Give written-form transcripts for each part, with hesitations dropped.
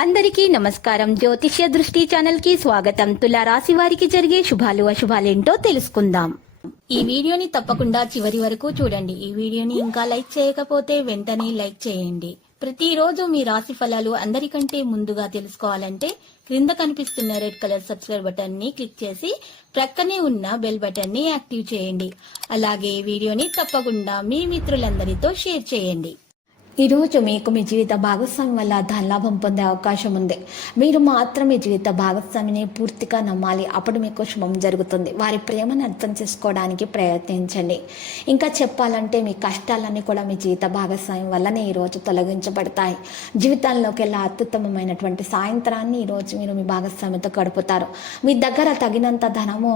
అందరికీ నమస్కారం. జ్యోతిష్య దృష్టి ఛానల్ కి స్వాగతం. తులా రాశి వారికి జరిగే శుభాలు అశుభాలేంటో తెలుసుకుందాం. ఈ వీడియోని తప్పకుండా చివరి వరకు చూడండి. ఈ వీడియోని ఇంకా లైక్ చేయకపోతే వెంటనే లైక్ చేయండి. ప్రతిరోజు మీ రాశి ఫలాలు అందరికంటే ముందుగా తెలుసుకోవాలంటే క్రింద కనిపిస్తున్న రెడ్ కలర్ సబ్స్క్రైబ్ బటన్ ని క్లిక్ చేసి ప్రక్కనే ఉన్న బెల్ బటన్ ని యాక్టివ్ చేయండి. అలాగే వీడియోని తప్పకుండా మీ మిత్రులందరితో షేర్ చేయండి. ఈరోజు మీకు మీ జీవిత భాగస్వామి వల్ల ధనలాభం పొందే అవకాశం ఉంది. మీరు మాత్రం మీ జీవిత భాగస్వామిని పూర్తిగా నమ్మాలి. అప్పుడు మీకు శుభం జరుగుతుంది. వారి ప్రేమను అర్థం చేసుకోవడానికి ప్రయత్నించండి. ఇంకా చెప్పాలంటే మీ కష్టాలన్నీ కూడా మీ జీవిత భాగస్వామి వల్లనే ఈరోజు తొలగించబడతాయి. జీవితంలోకి వెళ్ళే అత్యుత్తమమైనటువంటి సాయంత్రాన్ని ఈరోజు మీరు మీ భాగస్వామితో గడుపుతారు. మీ దగ్గర తగినంత ధనము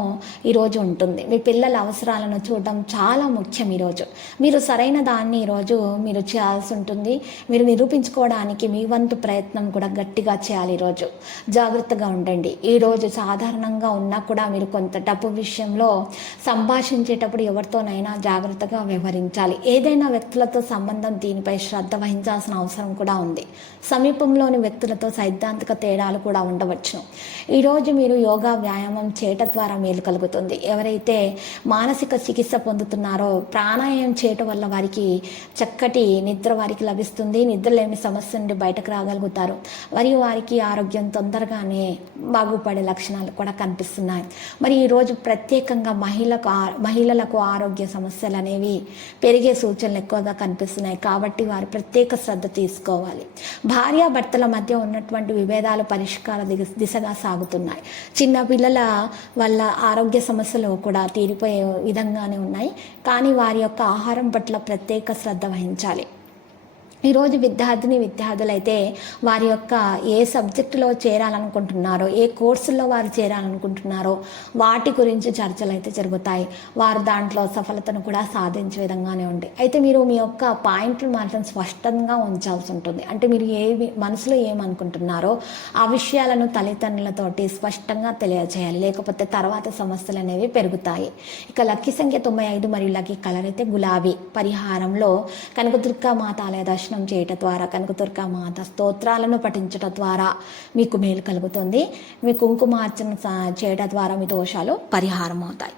ఈరోజు ఉంటుంది. మీ పిల్లల అవసరాలను చూడడం చాలా ముఖ్యం. ఈరోజు మీరు సరైన దాన్ని ఈరోజు మీరు చేయాల్సి ఉంటుంది. మీరు నిరూపించుకోవడానికి మీ వంతు ప్రయత్నం కూడా గట్టిగా చేయాలి. ఈరోజు జాగ్రత్తగా ఉండండి. ఈరోజు సాధారణంగా ఉన్నా కూడా మీరు కొంత డబ్బు విషయంలో సంభాషించేటప్పుడు ఎవరితోనైనా జాగ్రత్తగా వ్యవహరించాలి. ఏదైనా వ్యక్తులతో సంబంధం దీనిపై శ్రద్ధ వహించాల్సిన అవసరం కూడా ఉంది. సమీపంలోని వ్యక్తులతో సైద్ధాంతిక తేడాలు కూడా ఉండవచ్చు. ఈరోజు మీరు యోగా వ్యాయామం చేయటం ద్వారా మేలు కలుగుతుంది. ఎవరైతే మానసిక చికిత్స పొందుతున్నారో ప్రాణాయామం చేయటం వల్ల వారికి చక్కటి నిద్ర వారికి లభిస్తుంది. నిద్రలేమి సమస్య నుండి బయటకు రాగలుగుతారు. మరియు వారికి ఆరోగ్యం తొందరగానే బాగుపడే లక్షణాలు కూడా కనిపిస్తున్నాయి. మరి ఈరోజు ప్రత్యేకంగా మహిళలకు ఆరోగ్య సమస్యలు అనేవి పెరిగే సూచనలు ఎక్కువగా కనిపిస్తున్నాయి. కాబట్టి వారు ప్రత్యేక శ్రద్ధ తీసుకోవాలి. భార్యాభర్తల మధ్య ఉన్నటువంటి విభేదాలు పరిష్కార దిశగా సాగుతున్నాయి. చిన్న పిల్లల వల్ల ఆరోగ్య సమస్యలు కూడా తీరిపోయే విధంగానే ఉన్నాయి. కానీ వారి యొక్క ఆహారం పట్ల ప్రత్యేక శ్రద్ధ వహించాలి. ఈరోజు విద్యార్థులైతే వారి యొక్క ఏ సబ్జెక్టులో చేరాలనుకుంటున్నారో, ఏ కోర్సుల్లో వారు చేరాలనుకుంటున్నారో వాటి గురించి చర్చలు అయితే జరుగుతాయి. వారు దాంట్లో సఫలతను కూడా సాధించే విధంగానే ఉంది. అయితే మీరు మీ యొక్క పాయింట్లు మాత్రం స్పష్టంగా ఉంచాల్సి ఉంటుంది. అంటే మీరు మనసులో ఏమనుకుంటున్నారో ఆ విషయాలను తల్లిదండ్రులతోటి స్పష్టంగా తెలియజేయాలి. లేకపోతే తర్వాత సమస్యలు అనేవి పెరుగుతాయి. ఇక లక్కీ సంఖ్య 95 మరియు లక్కీ కలర్ అయితే గులాబీ. పరిహారంలో కనకదుర్గా మాత ఆలయ దర్శనం చేయటం ద్వారా, కనకదుర్గా మాత స్తోత్రాలను పఠించటం ద్వారా మీకు మేలు కలుగుతుంది. మీ కుంకుమార్చన చేయటం ద్వారా మీ దోషాలు పరిహారం అవుతాయి.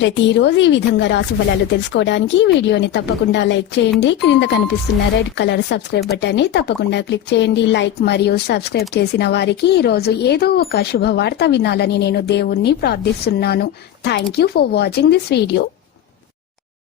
ప్రతిరోజు ఈ విధంగా రాశి ఫలాలు తెలుసుకోవడానికి వీడియోని తప్పకుండా లైక్ చేయండి. క్రింద కనిపిస్తున్న రెడ్ కలర్ సబ్స్క్రైబ్ బటన్ ని తప్పకుండా క్లిక్ చేయండి. లైక్ మరియు సబ్స్క్రైబ్ చేసిన వారికి ఈ రోజు ఏదో ఒక శుభవార్త వినాలని నేను దేవుణ్ణి ప్రార్థిస్తున్నాను. Thank you for watching this video.